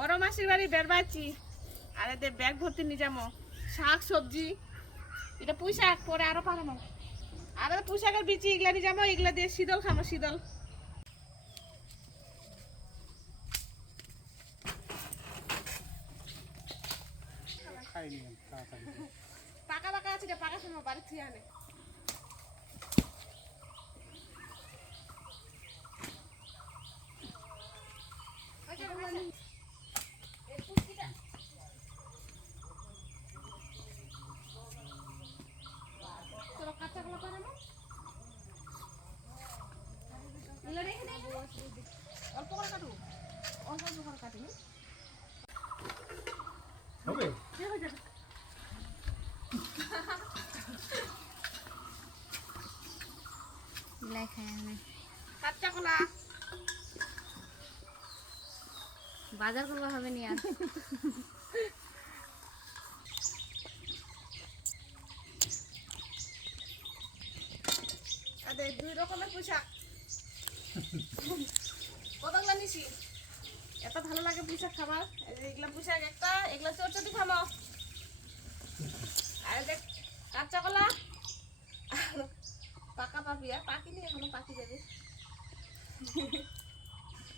বড় মাসির বাড়ি বেরবাচ্ছি। আর এদের ব্যাগ ভর্তি নিয়ে যাবো শাক সবজি। এটা পুঁই শাক পরে আরো পাঠানো। আর পুঁই শাকের বিচি এগুলা নিয়ে যাবো, এগুলা দিয়ে শীতল খাবো শীতল। পাকা পাকা আছে, পাকা সময় বাড়ি থেকে আনে। অল্প করে কাটু, অল্প অল্প করে কাটি। কাঁচা কলা বাজার করবা হবে নি আর। দুই রকমের পুঁই শাক কতগুলা নিছি। এত ভালো লাগে পুঁই শাক খাবার। এগুলা পুঁই শাক একটা, এগুলা চটচটি খাবো। আর দেখ কাঁচা কলা পাকা পাবি, আর পাকিনি এখনো, পাকি যাবে।